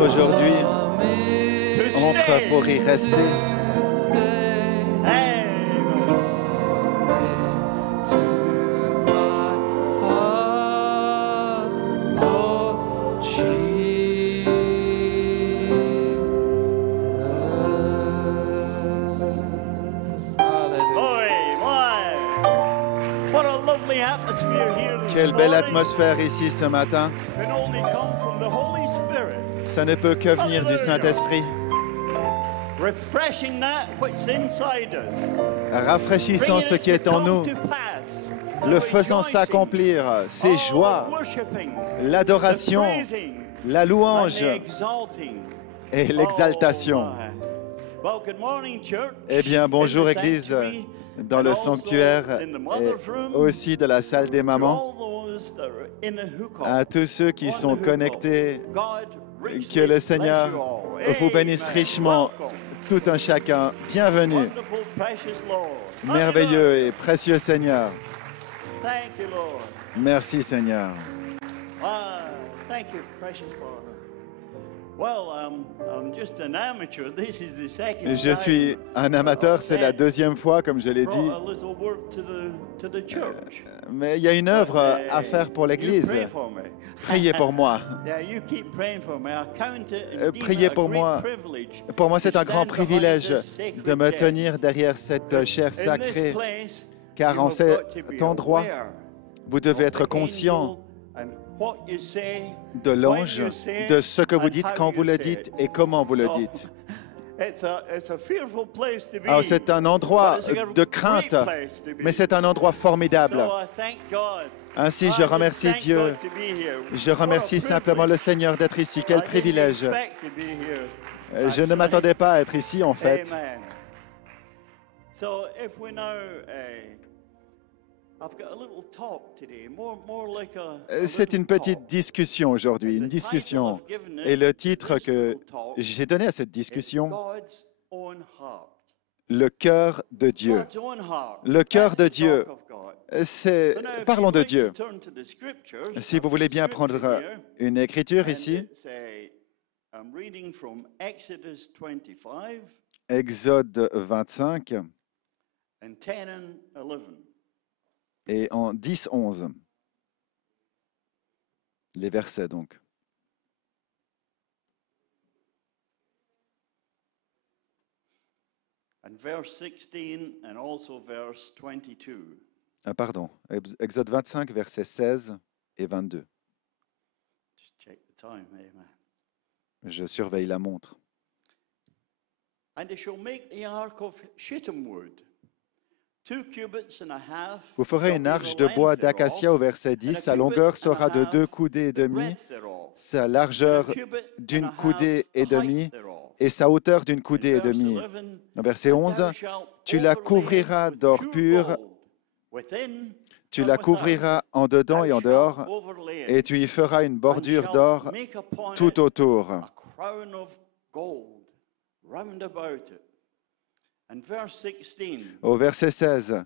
peut-être aujourd'hui entre pour y rester. Quelle belle atmosphère ici ce matin. Ça ne peut que venir du Saint-Esprit. Rafraîchissant ce qui est en nous, le faisant s'accomplir, ses joies, l'adoration, la louange et l'exaltation. Eh bien, bonjour Église, dans le sanctuaire et aussi de la salle des mamans, à tous ceux qui sont connectés, que le Seigneur vous bénisse richement, tout un chacun. Bienvenue, merveilleux et précieux Seigneur. Merci Seigneur. Je suis un amateur, c'est la deuxième fois, comme je l'ai dit. Mais il y a une œuvre à faire pour l'Église. Priez pour moi. Priez pour moi. Pour moi, c'est un grand privilège de me tenir derrière cette chair sacrée, car en cet endroit, vous devez être conscient de l'ange, de ce que vous dites, quand vous le dites et comment vous le dites. Alors, c'est un endroit de crainte, mais c'est un endroit formidable. Ainsi, je remercie Dieu. Je remercie simplement le Seigneur d'être ici. Quel privilège. Je ne m'attendais pas à être ici, en fait. C'est une petite discussion aujourd'hui, une discussion. Et le titre que j'ai donné à cette discussion, le cœur de Dieu. Le cœur de Dieu, c'est... Parlons de Dieu. Si vous voulez bien prendre une écriture ici, Exode 25 et en 10-11, les versets donc. Pardon, Exode 25, versets 16 et 22. Je surveille la montre. Vous ferez une arche de bois d'acacia au verset 10. Sa longueur sera de 2 coudées et demi, sa largeur d'une coudée et demie et sa hauteur d'une coudée et demie. Au verset 11, tu la couvriras d'or pur, tu la couvriras en dedans et en dehors, et tu y feras une bordure d'or tout autour. Au verset 16,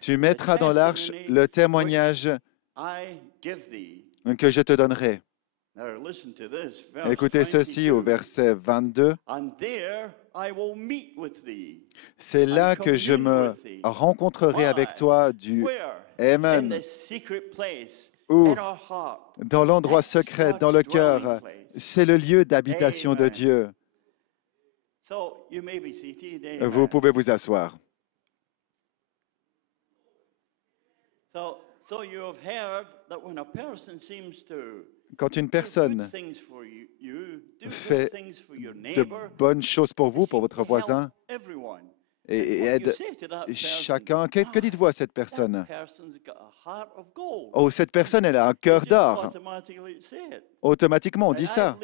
tu mettras dans l'arche le témoignage que je te donnerai. Écoutez ceci au verset 22. C'est là que je me rencontrerai avec toi du Amen. Ou dans l'endroit secret, dans le cœur, c'est le lieu d'habitation de Dieu. Vous pouvez vous asseoir. Quand une personne fait de bonnes choses pour vous, pour votre voisin, et aide chacun, que dites-vous à cette personne? Oh, cette personne, elle a un cœur d'or. Automatiquement, on dit ça.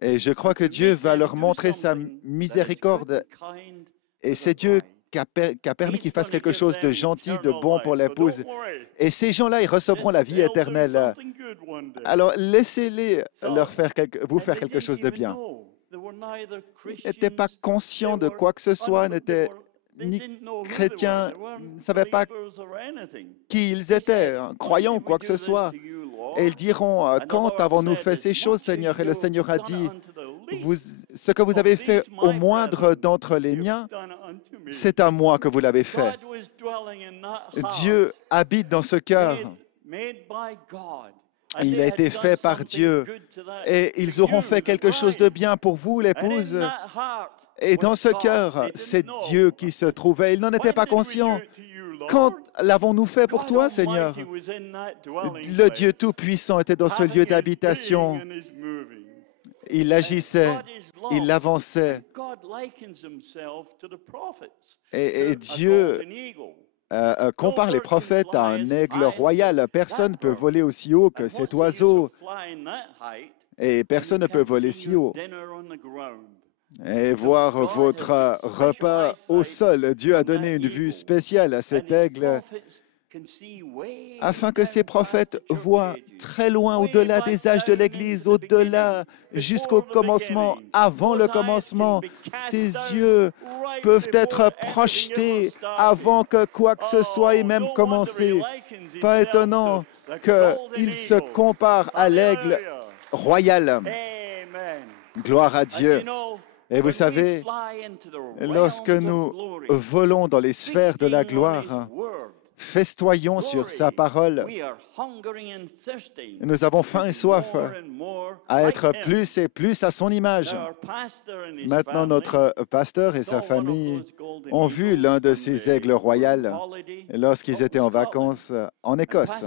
Et je crois que Dieu va leur montrer sa miséricorde. Et c'est Dieu qui a permis qu'ils fassent quelque chose de gentil, de bon pour l'épouse. Et ces gens-là, ils recevront la vie éternelle. Alors, laissez-les vous faire quelque chose de bien. Ils n'étaient pas conscients de quoi que ce soit, ni chrétiens, ne savaient pas qui ils étaient, croyants ou quoi que ce soit. Et ils diront, quand avons-nous fait ces choses, Seigneur? Et le Seigneur a dit, ce que vous avez fait au moindre d'entre les miens, c'est à moi que vous l'avez fait. Dieu habite dans ce cœur. Il a été fait par Dieu. Et ils auront fait quelque chose de bien pour vous, l'épouse. Et dans ce cœur, c'est Dieu qui se trouvait. Ils n'en étaient pas conscients. Quand l'avons-nous fait pour toi, Seigneur? Le Dieu Tout-Puissant était dans ce lieu d'habitation. Il agissait, il avançait. Et Dieu compare les prophètes à un aigle royal. Personne ne peut voler aussi haut que cet oiseau. Et personne ne peut voler si haut. Et voir votre repas au sol. Dieu a donné une vue spéciale à cet aigle afin que ces prophètes voient très loin au-delà des âges de l'Église, au-delà, jusqu'au commencement, avant le commencement. Ces yeux peuvent être projetés avant que quoi que ce soit ait même commencé. Pas étonnant qu'il se compare à l'aigle royal. Gloire à Dieu. Et vous savez, lorsque nous volons dans les sphères de la gloire, festoyons sur sa parole. Nous avons faim et soif à être plus et plus à son image. Maintenant, notre pasteur et sa famille ont vu l'un de ces aigles royaux lorsqu'ils étaient en vacances en Écosse,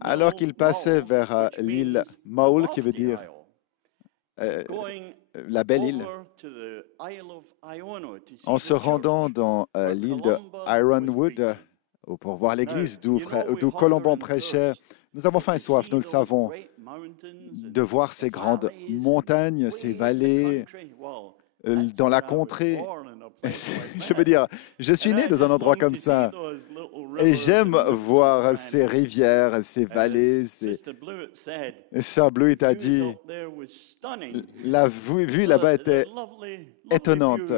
alors qu'ils passaient vers l'île Maule, qui veut dire la belle île, en se rendant dans l'île de Ironwood pour voir l'église d'où Colomban prêchait. Nous avons faim et soif, nous le savons, de voir ces grandes montagnes, ces vallées dans la contrée. Je veux dire, je suis né dans un endroit comme ça et j'aime voir ces rivières, ces vallées, Sir Blue t'a dit, la vue là-bas était étonnante.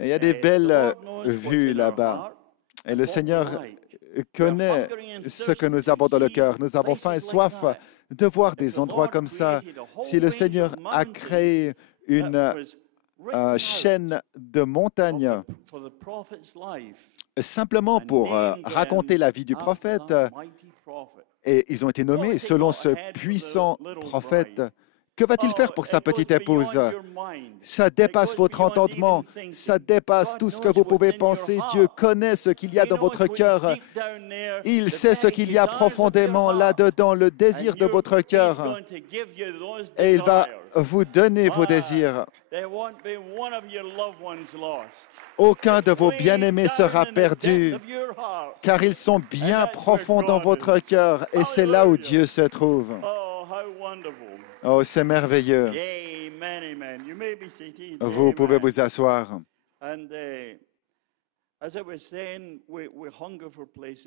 Il y a des belles vues là-bas. Et le Seigneur connaît ce que nous avons dans le cœur. Nous avons faim et soif de voir des endroits comme ça. Si le Seigneur a créé une chaîne de montagnes simplement pour raconter la vie du prophète, et ils ont été nommés selon ce puissant prophète, que va-t-il faire pour sa petite épouse? Ça dépasse votre entendement, ça dépasse tout ce que vous pouvez penser. Dieu connaît ce qu'il y a dans votre cœur. Il sait ce qu'il y a profondément là-dedans, le désir de votre cœur. Et il va vous donner vos désirs. Aucun de vos bien-aimés sera perdu, car ils sont bien profonds dans votre cœur, et c'est là où Dieu se trouve. Oh, c'est merveilleux. Vous pouvez vous asseoir.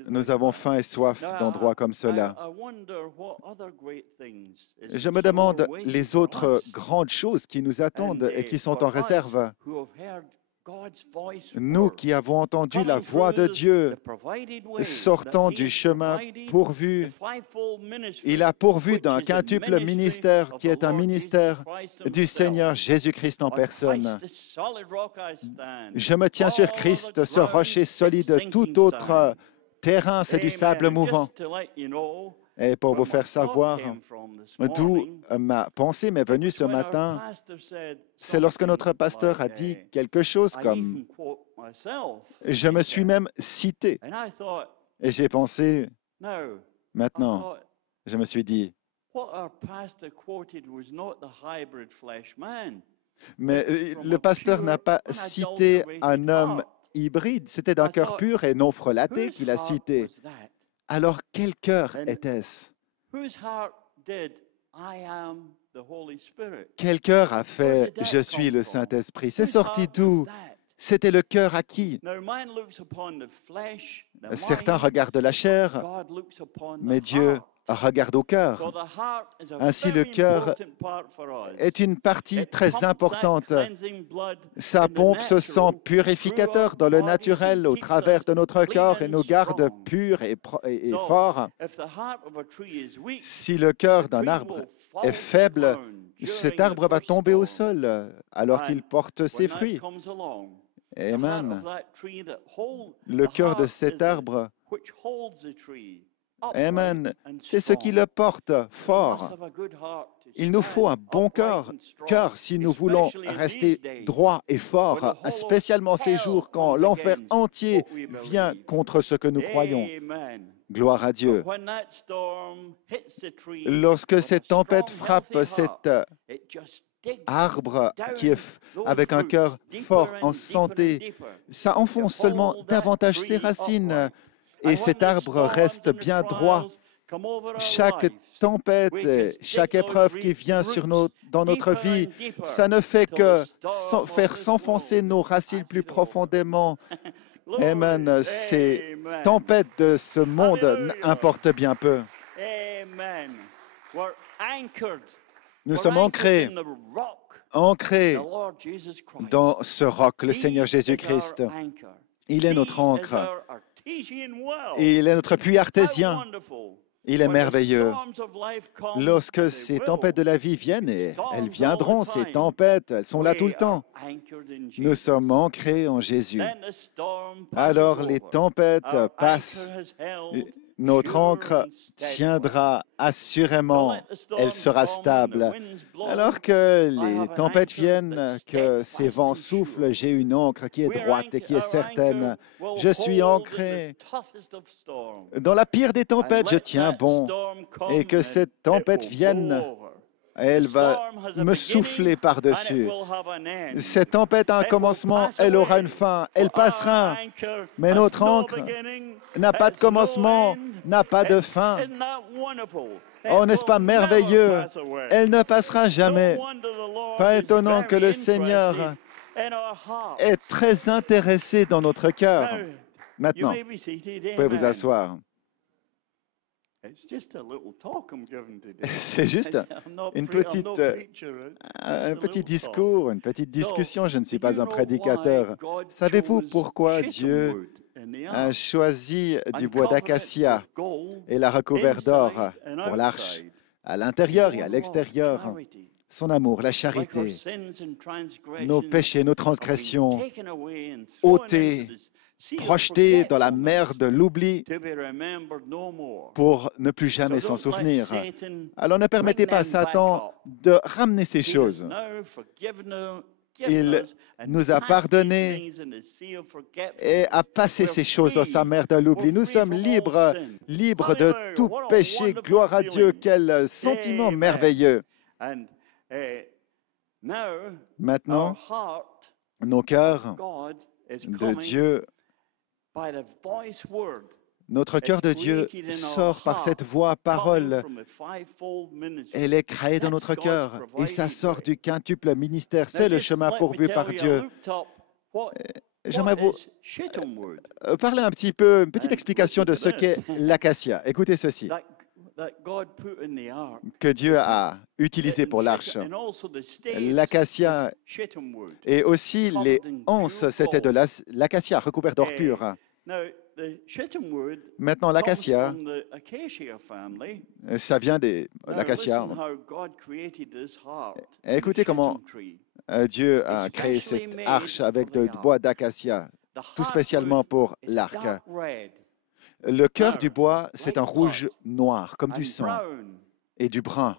Nous avons faim et soif d'endroits comme cela. Je me demande les autres grandes choses qui nous attendent et qui sont en réserve. Nous qui avons entendu la voix de Dieu sortant du chemin pourvu, il a pourvu d'un quintuple ministère qui est un ministère du Seigneur Jésus-Christ en personne. Je me tiens sur Christ, ce rocher solide. Tout autre terrain, c'est du sable mouvant. Et pour vous faire savoir d'où ma pensée m'est venue ce matin, c'est lorsque notre pasteur a dit quelque chose comme « Je me suis même cité ». Et j'ai pensé, maintenant, je me suis dit, mais le pasteur n'a pas cité un homme hybride, c'était d'un cœur pur et non frelaté qu'il a cité. Alors, quel cœur était-ce? Quel cœur a fait « Je suis le Saint-Esprit » C'est sorti d'où? C'était le cœur à qui? Certains regardent la chair, mais Dieu regarde au cœur. Ainsi, le cœur est une partie très importante. Ça pompe ce sang purificateur dans le naturel au travers de notre corps et nous garde purs et forts. Si le cœur d'un arbre est faible, cet arbre va tomber au sol alors qu'il porte ses fruits. Amen. Le cœur de cet arbre, amen, c'est ce qui le porte fort. Il nous faut un bon cœur si nous voulons rester droits et forts, spécialement ces jours quand l'enfer entier vient contre ce que nous croyons. Gloire à Dieu. Lorsque cette tempête frappe cet arbre qui est avec un cœur fort, en santé, ça enfonce seulement davantage ses racines et cet arbre reste bien droit. Chaque tempête, chaque épreuve qui vient dans notre vie, ça ne fait que faire s'enfoncer nos racines plus profondément. Amen. Ces tempêtes de ce monde importent bien peu. Nous sommes ancrés dans ce roc, le Seigneur Jésus-Christ. Il est notre ancre. Il est notre puits artésien. Il est merveilleux. Lorsque ces tempêtes de la vie viennent, et elles viendront, ces tempêtes, elles sont là tout le temps. Nous sommes ancrés en Jésus. Alors les tempêtes passent. Notre ancre tiendra assurément, elle sera stable. Alors que les tempêtes viennent, que ces vents soufflent, j'ai une ancre qui est droite et qui est certaine. Je suis ancré. Dans la pire des tempêtes, je tiens bon. Et que cette tempête vienne, elle va me souffler par-dessus. Cette tempête a un commencement, elle aura une fin, elle passera. Mais notre ancre n'a pas de commencement, n'a pas de fin. Oh, n'est-ce pas merveilleux? Elle ne passera jamais. Pas étonnant que le Seigneur est très intéressé dans notre cœur. Maintenant, vous pouvez vous asseoir. C'est juste un petit discours, une petite discussion. Je ne suis pas un prédicateur. Savez-vous pourquoi Dieu a choisi du bois d'acacia et l'a recouvert d'or pour l'arche? À l'intérieur et à l'extérieur, son amour, la charité, nos péchés, nos transgressions, ôtés, projetés dans la mer de l'oubli pour ne plus jamais s'en souvenir. Alors ne permettez pas à Satan de ramener ces choses. Il nous a pardonné et a passé ces choses dans sa mer de l'oubli. Nous sommes libres de tout péché. Gloire à Dieu, quel sentiment merveilleux. Maintenant, nos cœurs de Dieu, notre cœur de Dieu sort par cette voix, parole. Elle est créée dans notre cœur et ça sort du quintuple ministère. C'est le chemin pourvu par Dieu. J'aimerais vous parler un petit peu, une petite explication de ce qu'est l'acacia. Écoutez ceci, que Dieu a utilisé pour l'arche. L'acacia et aussi les anses, c'était de l'acacia recouvert d'or pur. Maintenant, l'acacia, ça vient de l'acacia. Écoutez comment Dieu a créé cette arche avec du bois d'acacia, tout spécialement pour l'arc. Le cœur du bois, c'est un rouge noir, comme du sang, et du brun.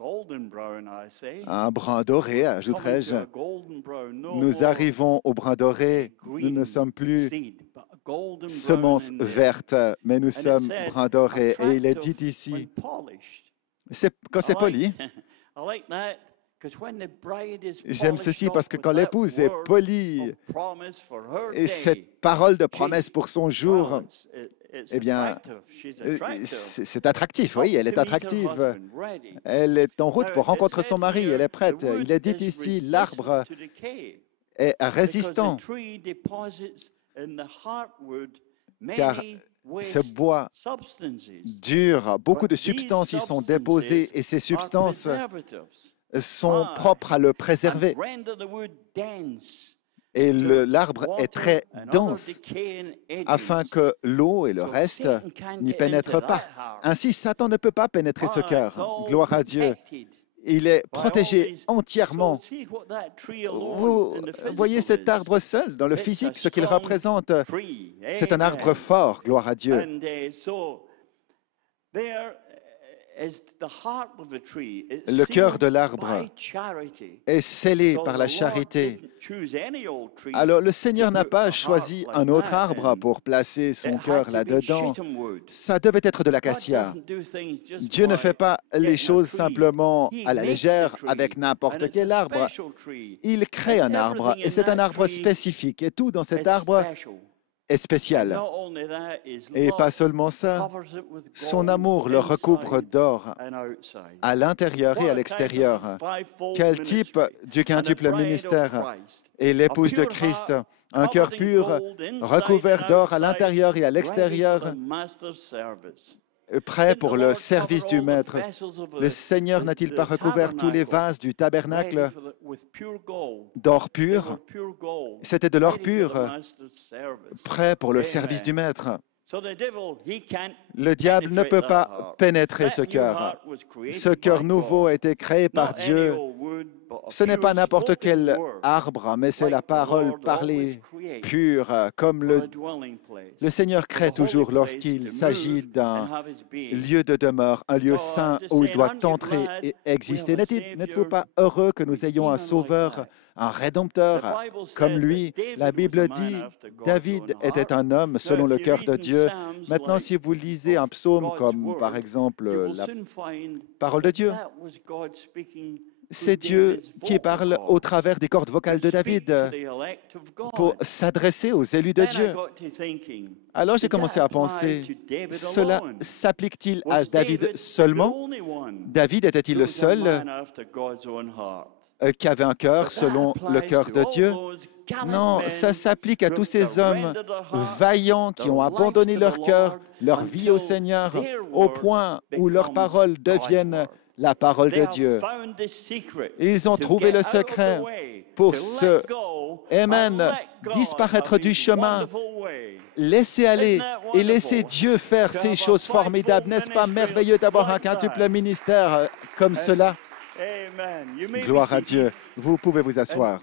Un brun doré, ajouterais-je. Nous arrivons au brun doré, nous ne sommes plus semences vertes, mais nous sommes brun doré. Et il est dit ici, quand c'est poli, j'aime ceci parce que quand l'épouse est polie et cette parole de promesse pour son jour, eh bien, c'est attractif, oui, elle est attractive. Elle est en route pour rencontrer son mari, elle est prête. Il est dit ici, l'arbre est résistant. car ce bois dur, beaucoup de substances y sont déposées et ces substances sont propres à le préserver. Et l'arbre est très dense afin que l'eau et le reste n'y pénètrent pas. Ainsi, Satan ne peut pas pénétrer ce cœur. Gloire à Dieu. Il est protégé entièrement. Vous voyez cet arbre seul dans le physique, ce qu'il représente. C'est un arbre fort, gloire à Dieu. Le cœur de l'arbre est scellé par la charité. Alors le Seigneur n'a pas choisi un autre arbre pour placer son cœur là-dedans. Ça devait être de l'acacia. Dieu ne fait pas les choses simplement à la légère avec n'importe quel arbre. Il crée un arbre et c'est un arbre spécifique et tout dans cet arbre est spécial. Et pas seulement ça, son amour le recouvre d'or à l'intérieur et à l'extérieur. Quel type du quintuple ministère est l'épouse de Christ? Un cœur pur, recouvert d'or à l'intérieur et à l'extérieur, prêt pour le service du Maître. Le Seigneur n'a-t-il pas recouvert tous les vases du tabernacle d'or pur? C'était de l'or pur, prêt pour le service du Maître. Le diable ne peut pas pénétrer ce cœur. Ce cœur nouveau a été créé par Dieu. Ce n'est pas n'importe quel arbre, mais c'est la parole parlée, pure, comme le Seigneur crée toujours lorsqu'il s'agit d'un lieu de demeure, un lieu saint où il doit entrer et exister. N'êtes-vous pas heureux que nous ayons un sauveur, un rédempteur comme lui? La Bible dit, David était un homme selon le cœur de Dieu. Maintenant, si vous lisez un psaume comme, par exemple, la parole de Dieu, c'est Dieu qui parle au travers des cordes vocales de David pour s'adresser aux élus de Dieu. Alors j'ai commencé à penser, cela s'applique-t-il à David seulement? David était-il le seul qui avait un cœur selon le cœur de Dieu? Non, ça s'applique à tous ces hommes vaillants qui ont abandonné leur cœur, leur vie au Seigneur, au point où leurs paroles deviennent la parole de Dieu. Ils ont trouvé le secret pour se, Amen, disparaître du chemin, laisser aller et laisser Dieu faire ces choses formidables. N'est-ce pas merveilleux d'avoir un quintuple ministère comme cela? Gloire à Dieu. Vous pouvez vous asseoir.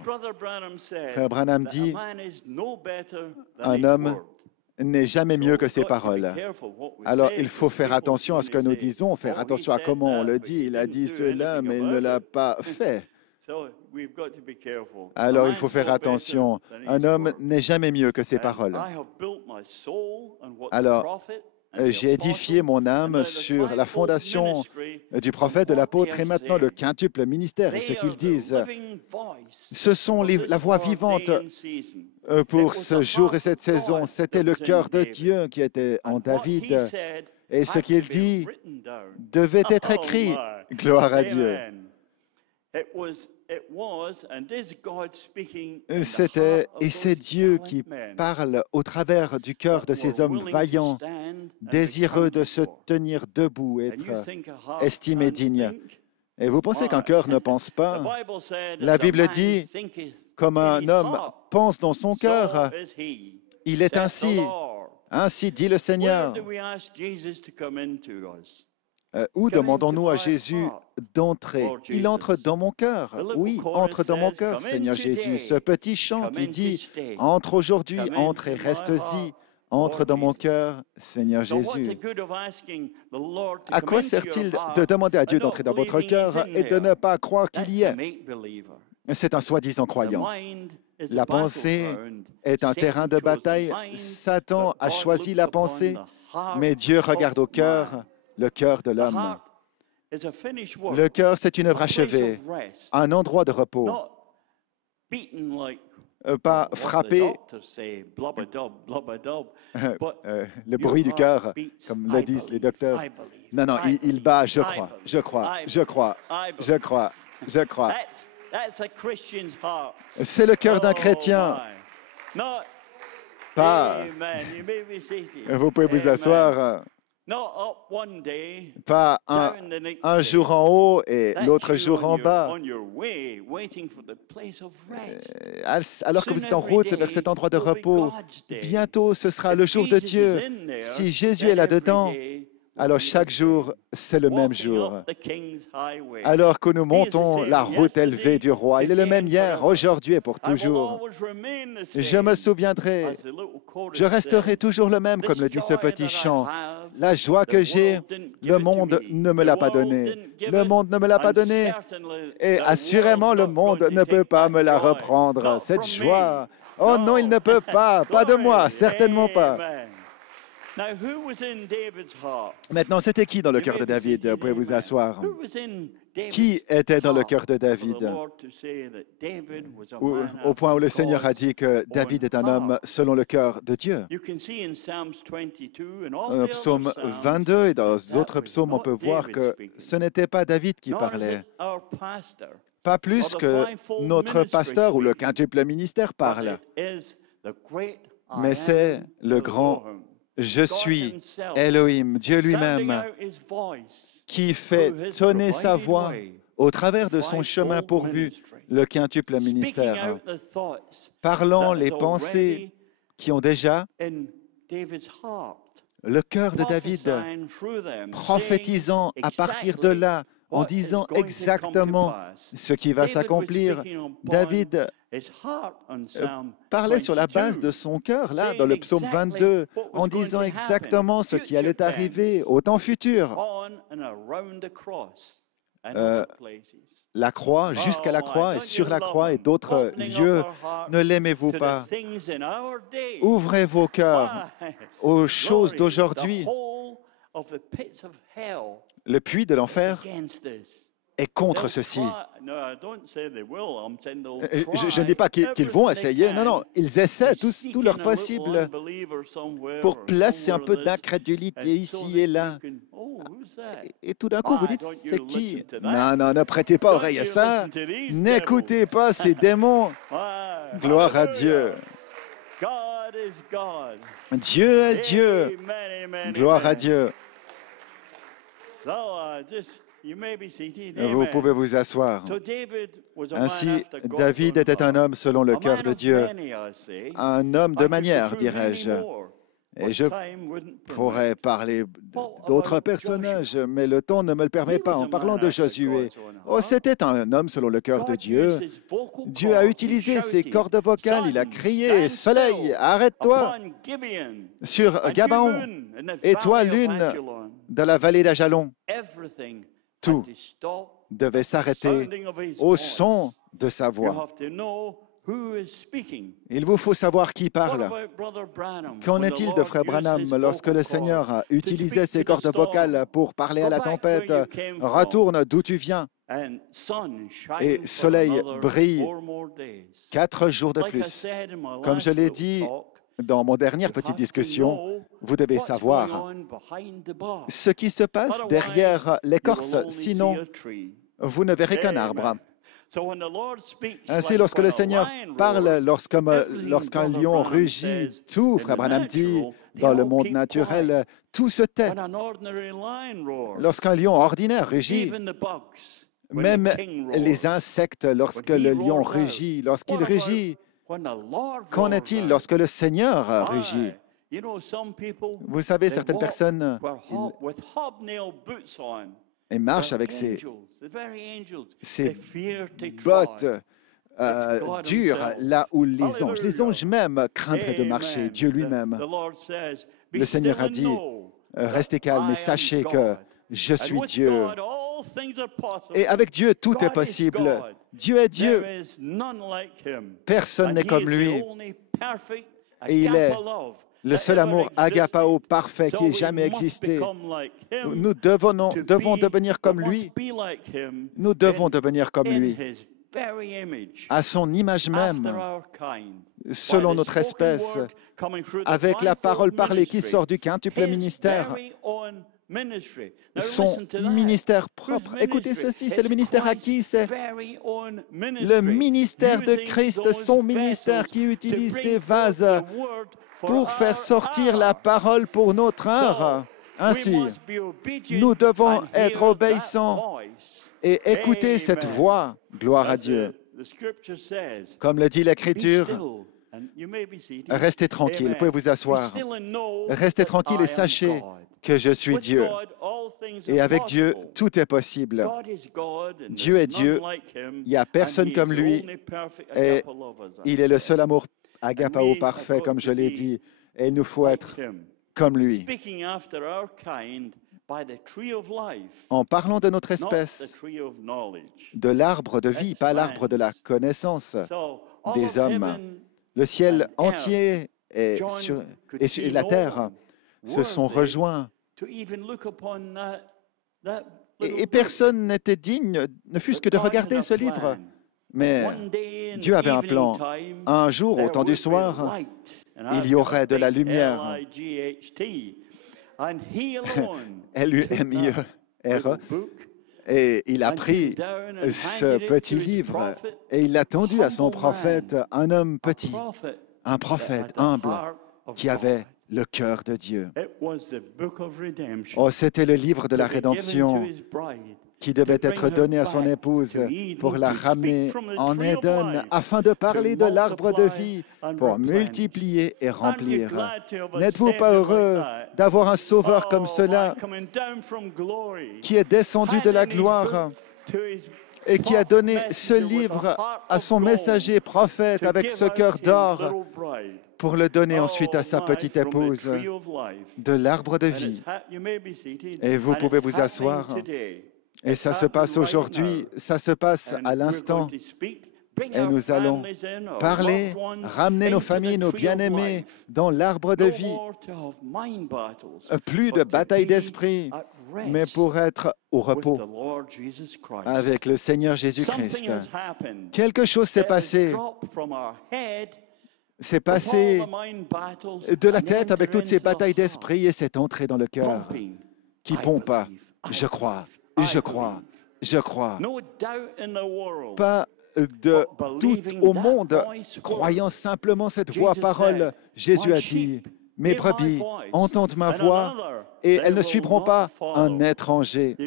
Frère Branham dit, un homme n'est jamais mieux que ses paroles. Alors, il faut faire attention à ce que nous disons, faire attention à comment on le dit. Il a dit cela, mais il ne l'a pas fait. Alors, il faut faire attention. Un homme n'est jamais mieux que ses paroles. Alors, j'ai édifié mon âme sur la fondation du prophète, de l'apôtre et maintenant le quintuple ministère. Et ce qu'ils disent, ce sont la voix vivante pour ce jour et cette saison. C'était le cœur de Dieu qui était en David. Et ce qu'il dit devait être écrit. Gloire à Dieu. C'était, et c'est Dieu qui parle au travers du cœur de ces hommes vaillants, désireux de se tenir debout, être estimés dignes. Et vous pensez qu'un cœur ne pense pas? La Bible dit, comme un homme pense dans son cœur, il est ainsi. Ainsi dit le Seigneur. Où demandons-nous à Jésus d'entrer? Il entre dans mon cœur. Oui, entre dans mon cœur, Seigneur Jésus. Ce petit chant qui dit, entre aujourd'hui, entre et reste-y. Entre dans mon cœur, Seigneur Jésus. À quoi sert-il de demander à Dieu d'entrer dans votre cœur et de ne pas croire qu'il y est? C'est un soi-disant croyant. La pensée est un terrain de bataille. Satan a choisi la pensée, mais Dieu regarde au cœur, le cœur de l'homme. Le cœur, c'est une œuvre achevée, un endroit de repos. Pas frapper le bruit du cœur, comme le disent les docteurs. Non, non, il bat, je crois, je crois, je crois, je crois, je crois. C'est le cœur d'un chrétien. Pas, vous pouvez vous asseoir, pas un jour en haut et l'autre jour en bas. Alors que vous êtes en route vers cet endroit de repos, bientôt ce sera le jour de Dieu. Si Jésus est là-dedans, alors chaque jour, c'est le même jour. Alors que nous montons la route élevée du roi, il est le même hier, aujourd'hui et pour toujours. Je me souviendrai, je resterai toujours le même, comme le dit ce petit chant. La joie que j'ai, le monde ne me l'a pas donnée. Le monde ne me l'a pas donnée. Et assurément, le monde ne peut pas me la reprendre. Cette joie, oh non, il ne peut pas. Pas de moi, certainement pas. Maintenant, c'était qui dans le cœur de David? Vous pouvez vous asseoir. Qui était dans le cœur de David? Au point où le Seigneur a dit que David est un homme selon le cœur de Dieu. Psaume 22 et dans d'autres psaumes, on peut voir que ce n'était pas David qui parlait. Pas plus que notre pasteur ou le quintuple ministère parle. Mais c'est le grand Je suis Elohim, Dieu lui-même, qui fait tonner sa voix au travers de son chemin pourvu, le quintuple ministère, parlant les pensées qui ont déjà le cœur de David, prophétisant à partir de là, en disant exactement ce qui va s'accomplir. David parlait sur la base de son cœur, là, dans le psaume 22, en disant exactement ce qui allait arriver au temps futur. La croix, jusqu'à la croix et sur la croix et d'autres lieux, ne l'aimez-vous pas? Ouvrez vos cœurs aux choses d'aujourd'hui. Le puits de l'enfer est contre ceci. Je ne dis pas qu'ils vont essayer, non, non, ils essaient tout leur possible pour placer un peu d'incrédulité ici et là. Et tout d'un coup, vous dites, c'est qui? Non, non, ne prêtez pas oreille à ça. N'écoutez pas ces démons. Gloire à Dieu. Dieu est Dieu. Gloire à Dieu. Vous pouvez vous asseour. Ainsi, David était un homme selon le cœur de Dieu, un homme de manière, dirais-je. Et je pourrais parler d'autres personnages, mais le temps ne me le permet pas. En parlant de Josué, oh, c'était un homme selon le cœur de Dieu. Dieu a utilisé ses cordes vocales, il a crié « Soleil, arrête-toi » sur Gabaon, et toi, lune, dans la vallée d'Ajalon. Tout devait s'arrêter au son de sa voix. Il vous faut savoir qui parle. Qu'en est-il de Frère Branham lorsque le Seigneur a utilisé ses cordes vocales pour parler à la tempête? Retourne d'où tu viens. Et soleil brille 4 jours de plus. Comme je l'ai dit dans mon dernière petite discussion, vous devez savoir ce qui se passe derrière l'écorce, sinon vous ne verrez qu'un arbre. Ainsi, lorsque le Seigneur parle, lorsqu'un lion rugit, tout, Frère Branham dit, dans le monde naturel, tout se tait. Lorsqu'un lion ordinaire rugit, même les insectes, lorsque le lion rugit, lorsqu'il rugit, qu'en est-il lorsque le Seigneur rugit? Vous savez, certaines personnes ils marchent avec ces bottes dures là où les anges même craindraient de marcher, Dieu lui-même. Le Seigneur a dit, restez calmes et sachez que je suis Dieu. Et avec Dieu, tout est possible. Dieu est Dieu. Personne n'est comme lui. Et il est le seul amour agapao parfait qui ait jamais existé. Nous devons devenir comme lui. Nous devons devenir comme lui. À son image même, selon notre espèce, avec la parole parlée qui sort du quintuple ministère, son ministère propre. Écoutez ceci, c'est le ministère à qui? C'est le ministère de Christ, son ministère qui utilise ses vases pour faire sortir la parole pour notre art. Ainsi, nous devons être obéissants et écouter cette voix. Gloire à Dieu. Comme le dit l'Écriture, restez tranquille, vous pouvez vous asseoir. Restez tranquille et sachez que je suis Dieu. Et avec Dieu, tout est possible. Dieu est Dieu, il n'y a personne comme lui, et il est le seul amour agapao parfait, comme je l'ai dit, et il nous faut être comme lui. En parlant de notre espèce, de l'arbre de vie, pas l'arbre de la connaissance des hommes, le ciel entier et la terre se sont rejoints. Et personne n'était digne, ne fût-ce que de regarder ce livre. Mais Dieu avait un plan. Un jour, au temps du soir, il y aurait de la lumière. L-U-M-I-E-R-E. Et il a pris ce petit livre et il l'a tendu à son prophète, un homme petit, un prophète humble qui avait le cœur de Dieu. Oh, c'était le livre de la rédemption qui devait être donné à son épouse pour la ramener en Éden afin de parler de l'arbre de vie pour multiplier et remplir. N'êtes-vous pas heureux d'avoir un sauveur comme cela qui est descendu de la gloire et qui a donné ce livre à son messager prophète avec ce cœur d'or pour le donner ensuite à sa petite épouse de l'arbre de vie. Et vous pouvez vous asseoir. Et ça se passe aujourd'hui, ça se passe à l'instant. Et nous allons parler, ramener nos familles, nos bien-aimés dans l'arbre de vie. Plus de bataille d'esprit, mais pour être au repos avec le Seigneur Jésus-Christ. Quelque chose s'est passé. C'est passé de la tête avec toutes ces batailles d'esprit et c'est entré dans le cœur qui pompe. Je crois, je crois, je crois. Pas de doute au monde, croyant simplement cette voix parole. Jésus a dit, mes brebis entendent ma voix et elles ne suivront pas un étranger.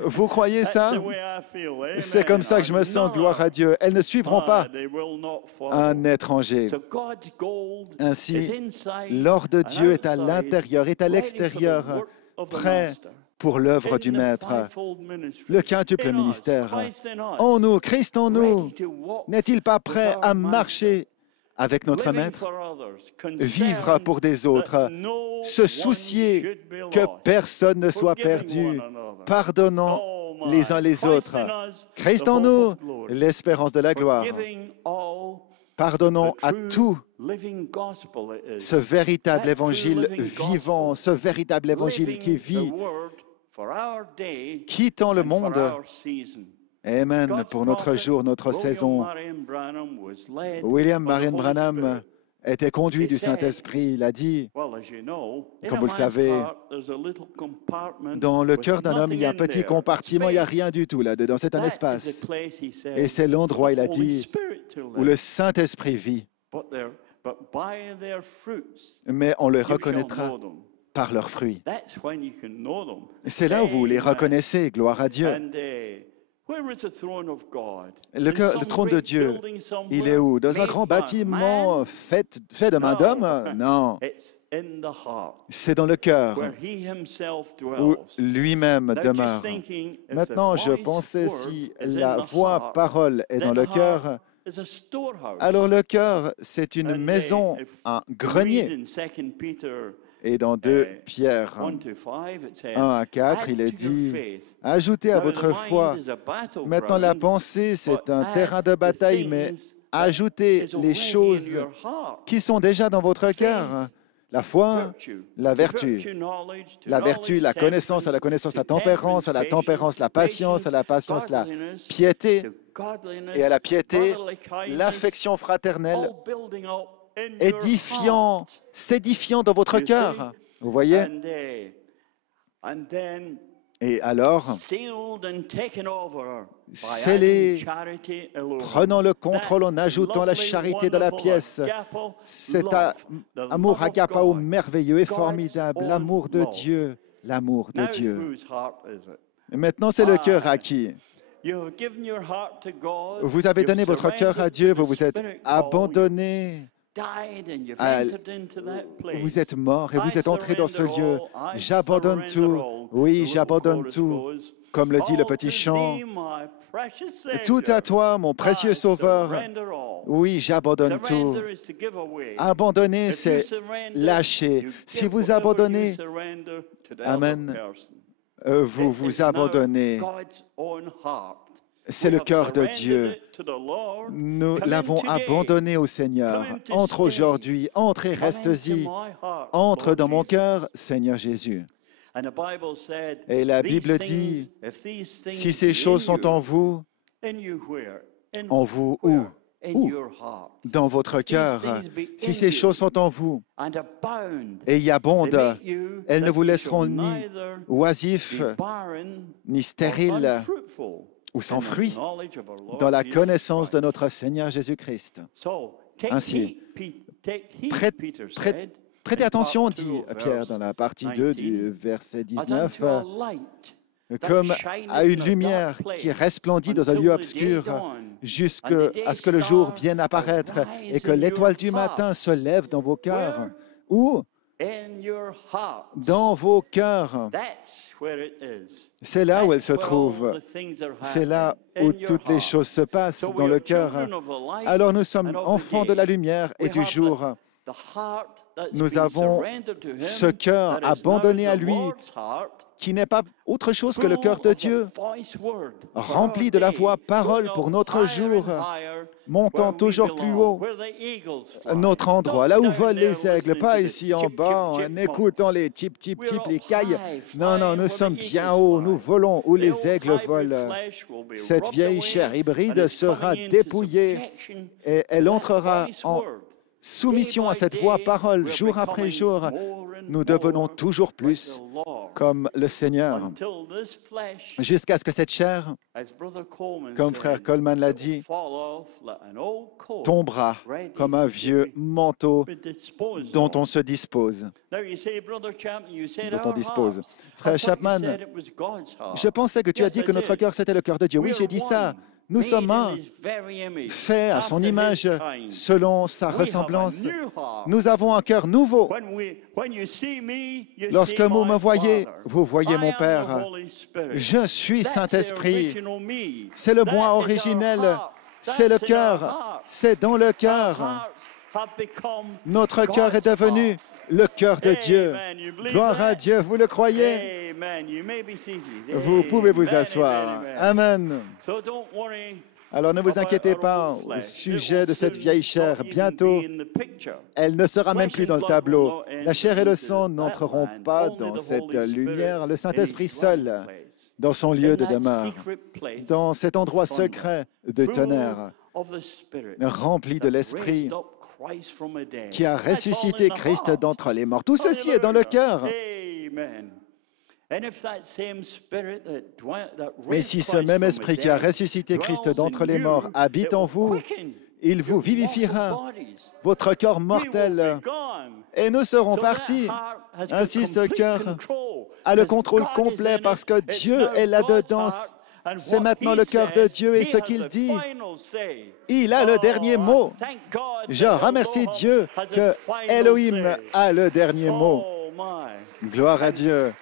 Vous croyez ça? C'est comme ça que je me sens, gloire à Dieu. Elles ne suivront pas un étranger. Ainsi, l'or de Dieu est à l'intérieur, est à l'extérieur, prêt pour l'œuvre du Maître, le quintuple ministère. En nous, Christ en nous, n'est-il pas prêt à marcher avec notre Maître, vivre pour des autres, se soucier que personne ne soit perdu, pardonnant les uns les autres. Christ en nous, l'espérance de la gloire. Pardonnons à tout ce véritable évangile vivant, ce véritable évangile qui vit, quittant le monde. Amen, pour notre jour, notre saison. William Marion Branham était conduit du Saint-Esprit. Il a dit, comme vous le savez, dans le cœur d'un homme, il y a un petit compartiment, il n'y a rien du tout là-dedans, c'est un espace. Et c'est l'endroit, il a dit, où le Saint-Esprit vit. Mais on les reconnaîtra par leurs fruits. C'est là où vous les reconnaissez, gloire à Dieu. Le trône de Dieu, il est où? Dans un grand bâtiment fait de main d'homme? Non. C'est dans le cœur où lui-même demeure. Maintenant, je pensais si la voix parole est dans le cœur, alors le cœur, c'est une maison, un grenier. Et dans 2 Pierre 1 à 4, il est dit, « Ajoutez à votre foi. » Maintenant, la pensée, c'est un terrain de bataille, mais ajoutez les choses qui sont déjà dans votre cœur. La foi, la vertu, la connaissance, à la connaissance, la tempérance, à la tempérance, la patience, à la patience, la piété, et à la piété, l'affection fraternelle, s'édifiant dans votre cœur. Vous voyez? Et alors, scellé, prenant le contrôle en ajoutant la charité dans la pièce. Cet amour agapao merveilleux et formidable, l'amour de Dieu, l'amour de Dieu. Et maintenant, c'est le cœur à qui? Vous avez donné votre cœur à Dieu, vous vous êtes abandonné. Vous êtes mort et vous êtes entré dans ce lieu. J'abandonne tout. Oui, j'abandonne tout. Comme le dit le petit chant. Tout à toi, mon précieux Sauveur. Oui, j'abandonne tout. Abandonner, c'est lâcher. Si vous abandonnez, Amen, vous vous abandonnez. C'est le cœur de Dieu. Nous l'avons abandonné au Seigneur. Entre aujourd'hui, entre et reste-y. Entre dans mon cœur, Seigneur Jésus. Et la Bible dit, si ces choses sont en vous où? Où? Dans votre cœur. Si ces choses sont en vous et y abondent, elles ne vous laisseront ni oisifs, ni stériles, ou sans fruit, dans la connaissance de notre Seigneur Jésus-Christ. Ainsi, prêtez attention, dit Pierre dans la partie 2 du verset 19, comme à une lumière qui resplendit dans un lieu obscur jusqu'à ce que le jour vienne apparaître et que l'étoile du matin se lève dans vos cœurs. Où? Dans vos cœurs. C'est là où elle se trouve. C'est là où toutes les choses se passent, dans le cœur. Alors nous sommes enfants de la lumière et du jour. Nous avons ce cœur abandonné à lui, qui n'est pas autre chose que le cœur de Dieu, rempli de la voix parole pour notre jour, montant toujours plus haut, notre endroit, là où volent les aigles, pas ici en bas, en écoutant les tip, tip, tip, les cailles. Non, non, nous sommes bien haut, nous volons où les aigles volent. Cette vieille chair hybride sera dépouillée et elle entrera en soumission à cette voix parole jour après jour. Nous devenons toujours plus comme le Seigneur, jusqu'à ce que cette chair, comme frère Coleman l'a dit, tombera comme un vieux manteau dont on se dispose. Frère Chapman, je pensais que tu as dit que notre cœur, c'était le cœur de Dieu. Oui, j'ai dit ça. Nous sommes un, faits à son image, selon sa ressemblance. Nous avons un cœur nouveau. Lorsque vous me voyez, vous voyez mon Père. Je suis Saint-Esprit. C'est le moi originel. C'est le cœur. C'est dans le cœur. Notre cœur est devenu le cœur de Dieu. Gloire à Dieu, vous le croyez? Vous pouvez vous asseoir. Amen. Alors ne vous inquiétez pas au sujet de cette vieille chair. Bientôt, elle ne sera même plus dans le tableau. La chair et le sang n'entreront pas dans cette lumière. Le Saint-Esprit seul, dans son lieu de demeure, dans cet endroit secret de tonnerre, rempli de l'Esprit, qui a ressuscité Christ d'entre les morts. Tout ceci est dans le cœur. Et si ce même esprit qui a ressuscité Christ d'entre les morts habite en vous, il vous vivifiera, votre corps mortel, et nous serons partis. Ainsi, ce cœur a le contrôle complet parce que Dieu est là-dedans. C'est maintenant le cœur de Dieu et ce qu'il dit. Il a le dernier mot. Je remercie Dieu que Elohim a le dernier mot. Gloire à Dieu.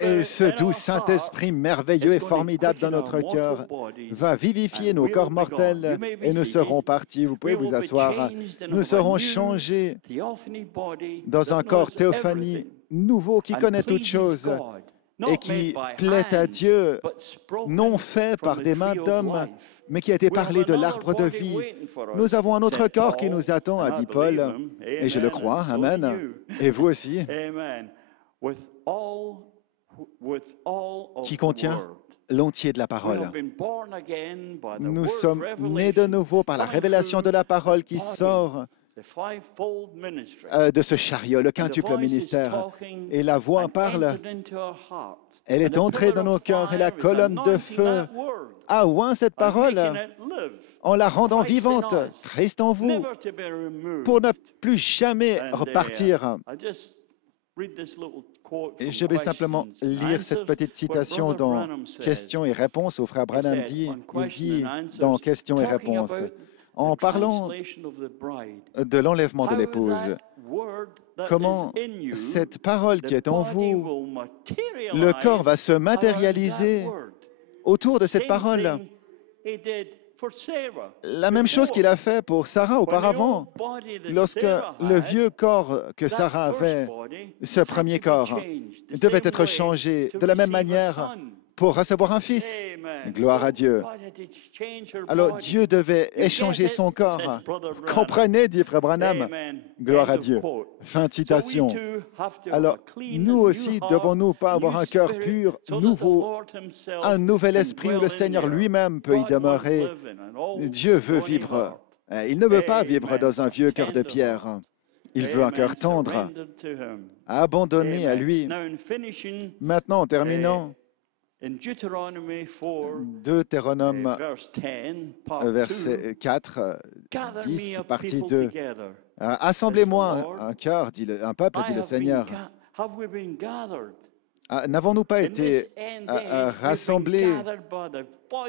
Et ce doux Saint-Esprit merveilleux et formidable dans notre cœur va vivifier nos corps mortels et nous serons partis. Vous pouvez vous asseoir. Nous serons changés dans un corps théophanie nouveau qui connaît toutes choses et qui plaît à Dieu, non fait par des mains d'hommes, mais qui a été parlé de l'arbre de vie. Nous avons un autre corps qui nous attend, a dit Paul, et je le crois, Amen, et vous aussi, qui contient l'entier de la parole. Nous sommes nés de nouveau par la révélation de la parole qui sort de ce chariot, le quintuple ministère. Et la voix parle. Elle est entrée dans nos cœurs et la colonne de feu a oint cette parole en la rendant vivante, Christ en vous, pour ne plus jamais repartir. Et je vais simplement lire cette petite citation dans Questions et réponses où Frère Branham dit, il dit dans Questions et réponses, en parlant de l'enlèvement de l'épouse, comment cette parole qui est en vous, le corps va se matérialiser autour de cette parole. La même chose qu'il a fait pour Sarah auparavant, lorsque le vieux corps que Sarah avait, ce premier corps, devait être changé de la même manière pour recevoir un fils. Gloire à Dieu. Alors Dieu devait échanger son corps. Comprenez, dit Frère Branham. Gloire à Dieu. Fin de citation. Alors, nous aussi, devons-nous pas avoir un cœur pur, nouveau, un nouvel esprit où le Seigneur lui-même peut y demeurer. Dieu veut vivre. Il ne veut pas vivre dans un vieux cœur de pierre. Il veut un cœur tendre, abandonné à lui. Maintenant, en terminant, Deutéronome, verset 4, 10, partie 2. Assemblez-moi un cœur, dit un peuple, dit le Seigneur. N'avons-nous pas été rassemblés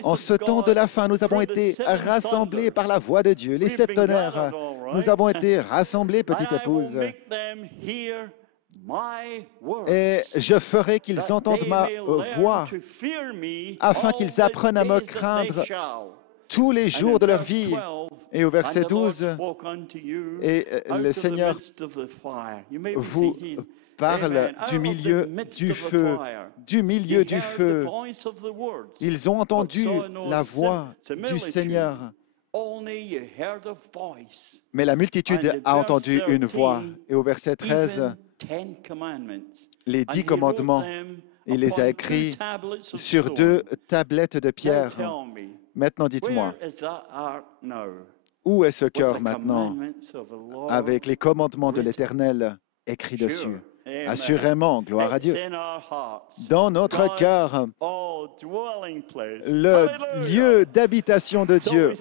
en ce temps de la fin? Nous avons été rassemblés par la voix de Dieu, les 7 tonnerres. Nous avons été rassemblés, petite épouse. Et je ferai qu'ils entendent ma voix, afin qu'ils apprennent à me craindre tous les jours de leur vie. Et au verset 12, et le Seigneur vous parle du milieu du feu, du milieu du feu. Ils ont entendu la voix du Seigneur. Mais la multitude a entendu une voix. Et au verset 13, les 10 commandements, il les a écrits sur 2 tablettes de pierre. Maintenant, dites-moi, où est ce cœur maintenant avec les commandements de l'Éternel écrits dessus? Assurément, gloire à Dieu. Dans notre cœur, le lieu d'habitation de Dieu.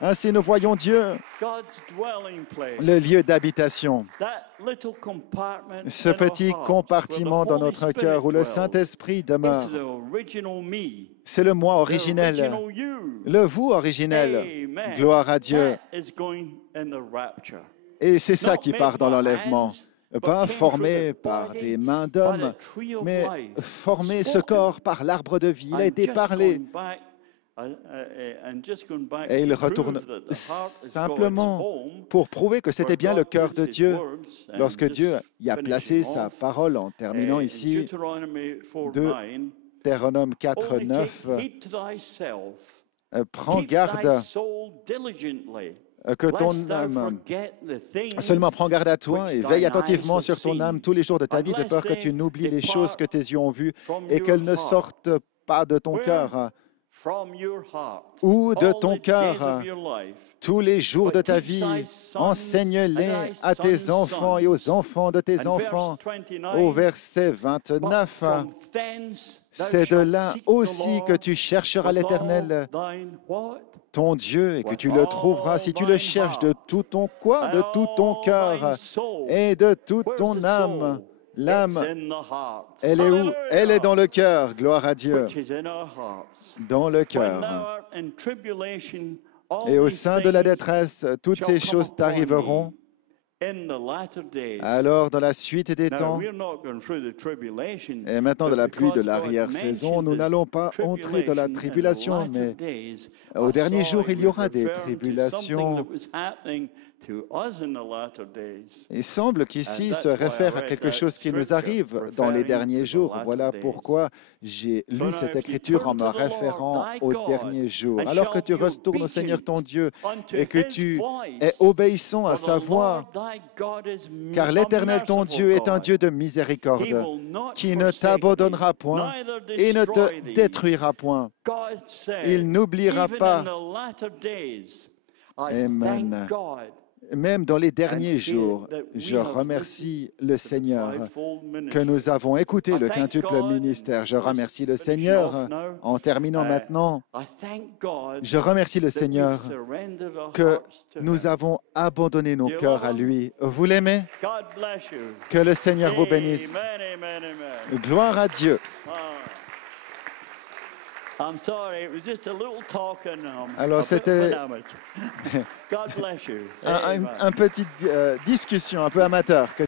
Ainsi, nous voyons Dieu, le lieu d'habitation. Ce petit compartiment dans notre cœur où le Saint-Esprit demeure. C'est le moi originel, le vous originel. Gloire à Dieu. Et c'est ça qui part dans l'enlèvement. Pas formé par des mains d'hommes, mais formé ce corps par l'arbre de vie. Il a été parlé. Et il retourne simplement pour prouver que c'était bien le cœur de Dieu lorsque Dieu y a placé sa parole en terminant ici Deutéronome 4, 9. Prends garde que ton âme, seulement prends garde à toi et veille attentivement sur ton âme tous les jours de ta vie, de peur que tu n'oublies les choses que tes yeux ont vues et qu'elles ne sortent pas de ton cœur ou de ton cœur tous les jours de ta vie. Enseigne-les à tes enfants et aux enfants de tes enfants. Au verset 29, c'est de là aussi que tu chercheras l'Éternel, ton Dieu, et que tu le trouveras si tu le cherches de tout ton quoi? De tout ton cœur et de toute ton âme. L'âme, elle est où? Elle est dans le cœur, gloire à Dieu, dans le cœur. Et au sein de la détresse, toutes ces choses t'arriveront. Alors, dans la suite des temps, et maintenant de la pluie de l'arrière-saison, nous n'allons pas entrer dans la tribulation, mais au dernier jour, il y aura des tribulations. Il semble qu'ici se réfère à quelque chose qui nous arrive dans les derniers jours. Voilà pourquoi j'ai lu cette écriture en me référant aux derniers jours. Alors que tu retournes au Seigneur ton Dieu et que tu es obéissant à sa voix, car l'Éternel ton Dieu est un Dieu de miséricorde qui ne t'abandonnera point et ne te détruira point. Il n'oubliera pas. Amen. Même dans les derniers jours, je remercie le Seigneur que nous avons écouté le quintuple ministère. Je remercie le Seigneur, en terminant maintenant, je remercie le Seigneur que nous avons abandonné nos cœurs à lui. Vous l'aimez? Que le Seigneur vous bénisse. Gloire à Dieu. Alors, c'était une petite discussion un peu amateur.